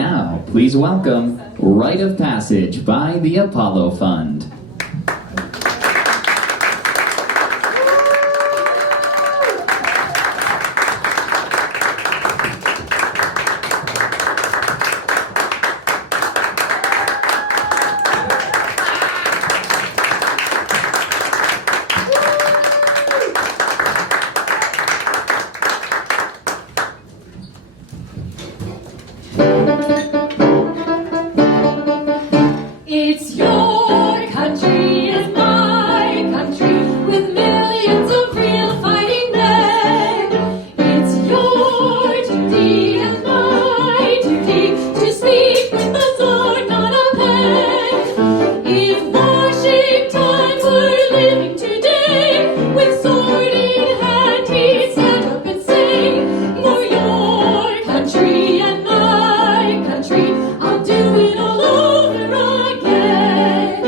now, please welcome Rite of Passage by the Apollo Fund. It's your country, it's my country, with millions of real fighting men. It's your duty and my duty to speak with the sword, not a pen. If Washington were living today, with sword in hand, he'd stand up and sing, for your country and my country, I'll do it all over again.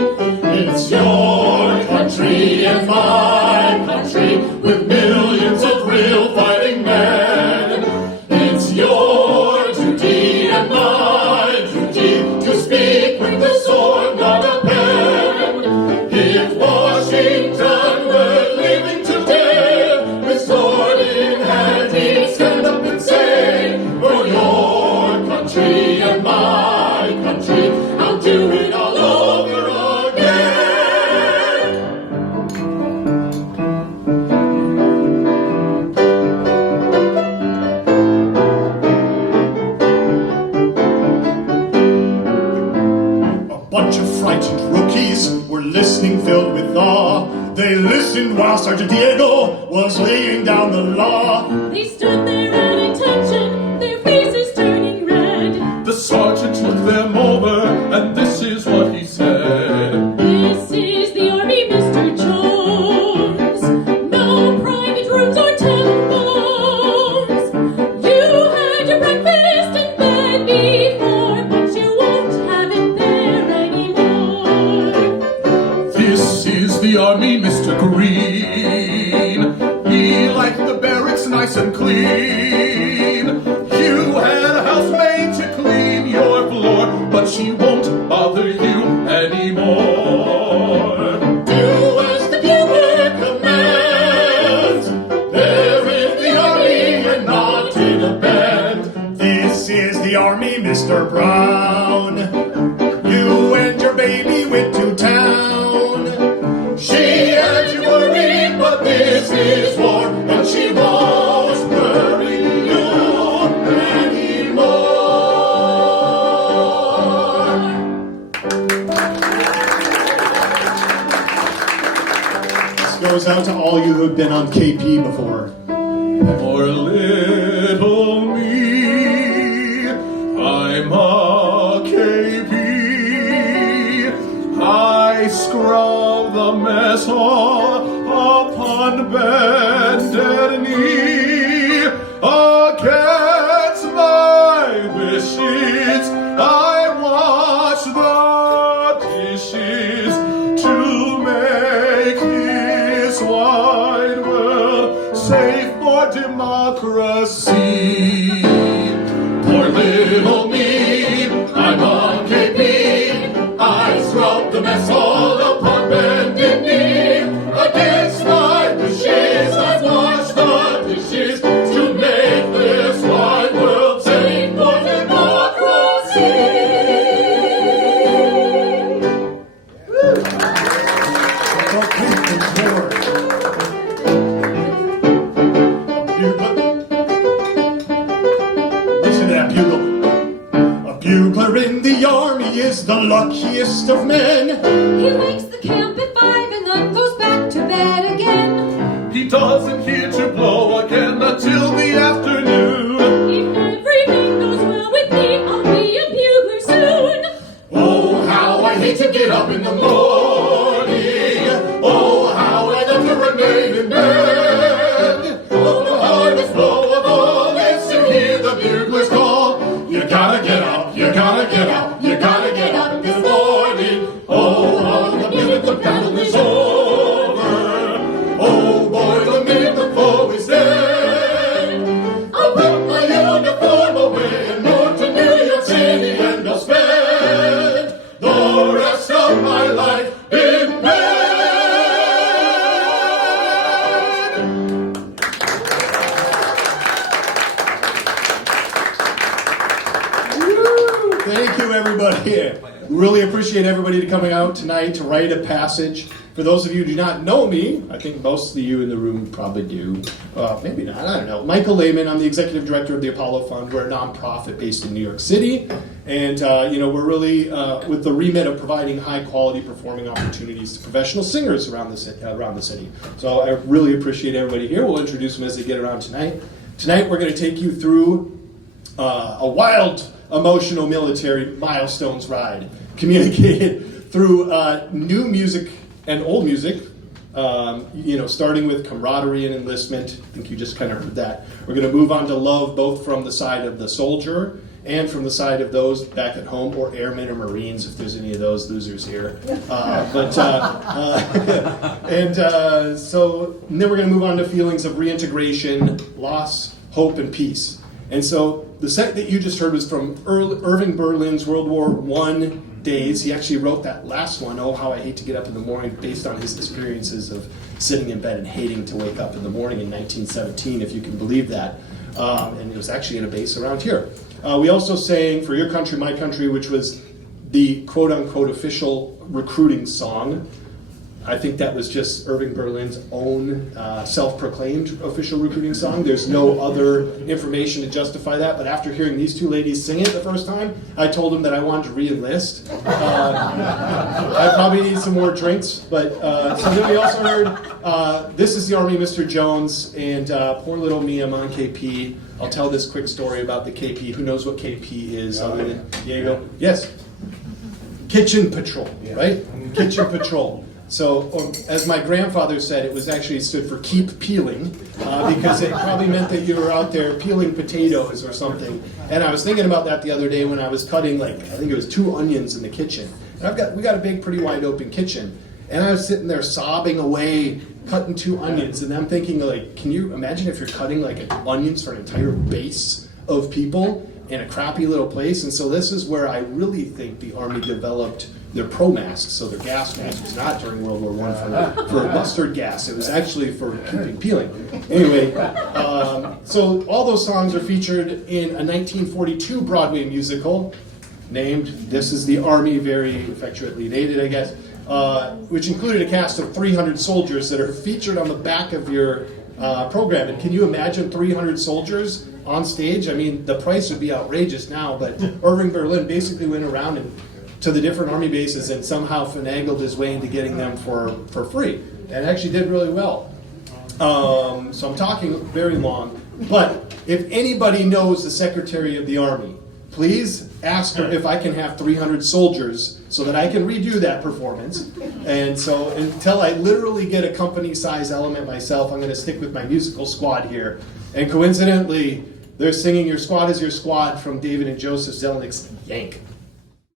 It's your country and my country, with millions of real fighting men. It's your duty and my duty to speak with the sword, not a pen. If Washington were living today, with sword in hand, he'd stand up and say, for your country and my country, I'll do it all over again. A bunch of frightened rookies were listening, filled with awe. They listened while Sergeant Diego was laying down the law. They stood there at attention, their faces turning red. The sergeant looked them over, and this is what he said. This is the army, Mr. Jones. No private rooms or telephones. You had your breakfast in bed before, but you won't have it there anymore. This is the army, Mr. Green. He liked the barracks nice and clean. You had a housemaid to clean your floor, but she won't bother you anymore. Do as the bugler commands. They're in the army and not in a band. This is the army, Mr. Brown. You and your baby went to town. She had you worried, but this is war, and she won't worry you anymore. This goes out to all you who've been on KP before. For little me, I'm a KP. I scrub the mess hall upon bended knee. Against my wishes, I wash the dishes to make this wide world safe for democracy. Poor little me, I'm on KP. I scrub the mess hall upon bended knee. Against my wishes, I wash the dishes to make this wide world safe for democracy. Listen to that bugle. A bugler in the army is the luckiest of men. He wakes the camp at 5 and then goes back to bed again. He doesn't hear to blow again until the afternoon. If everything goes well with me, I'll be a bugler soon. Oh, how I hate to get up in the morning. Oh, how I love to remain in bed. Oh, the hardest blow of all is to hear the bugler's call. You gotta get up, you gotta get up, you gotta get up this morning. Oh, the minute the battle is over. Oh, boy, the minute the foe is dead. I'll put my uniform away and move to New York City. Thank you, everybody. Really appreciate everybody coming out tonight to Rite of Passage. For those of you who do not know me, I think most of you in the room probably do. Maybe not, I don't know. Michael Lamon, I'm the executive director of the Apollo Fund. We're a nonprofit based in New York City. And, we're really with the remit of providing high-quality performing opportunities to professional singers around the city. So I really appreciate everybody here. We'll introduce them as they get around tonight. Tonight we're going to take you through a wild, emotional military milestones ride, communicated through new music and old music, starting with camaraderie and enlistment. I think you just kind of heard that. We're going to move on to love, both from the side of the soldier and from the side of those back at home, or airmen or Marines, if there's any of those losers here. And then we're going to move on to feelings of reintegration, loss, hope, and peace. And so the set that you just heard was from Irving Berlin's World War I days. He actually wrote that last one, Oh, How I Hate to Get Up in the Morning, based on his experiences of sitting in bed and hating to wake up in the morning in 1917, if you can believe that. And it was actually in a base around here. We also sang For Your Country, My Country, which was the quote-unquote official recruiting song. I think that was just Irving Berlin's own self-proclaimed official recruiting song. There's no other information to justify that, but after hearing these two ladies sing it the first time, I told them that I wanted to re-enlist. I probably need some more drinks, but so then we also heard This Is the Army, Mr. Jones, and Poor Little Me, I'm on KP. I'll tell this quick story about the KP. Who knows what KP is other than Diego? Yes? Kitchen Patrol, right? Kitchen Patrol. So, as my grandfather said, it was actually stood for keep peeling, because it probably meant that you were out there peeling potatoes or something. And I was thinking about that the other day when I was cutting, I think it was 2 onions in the kitchen. And we got a big, pretty wide open kitchen. And I was sitting there sobbing away, cutting 2 onions. And I'm thinking, can you imagine if you're cutting onions for an entire base of people in a crappy little place? And so this is where I really think the Army developed their pro masks, so their gas mask was not during World War I for mustard gas. It was actually for keeping peeling. Anyway, so all those songs are featured in a 1942 Broadway musical named This Is the Army, very affectionately dated, I guess, which included a cast of 300 soldiers that are featured on the back of your program. And can you imagine 300 soldiers on stage? I mean, the price would be outrageous now, but Irving Berlin basically went around to the different Army bases and somehow finagled his way into getting them for free, and actually did really well. So I'm talking very long, but if anybody knows the Secretary of the Army, please ask her if I can have 300 soldiers so that I can redo that performance. And so until I literally get a company size element myself, I'm going to stick with my musical squad here. And coincidentally, they're singing Your Squad Is Your Squad from David and Joseph Zelnick's Yank.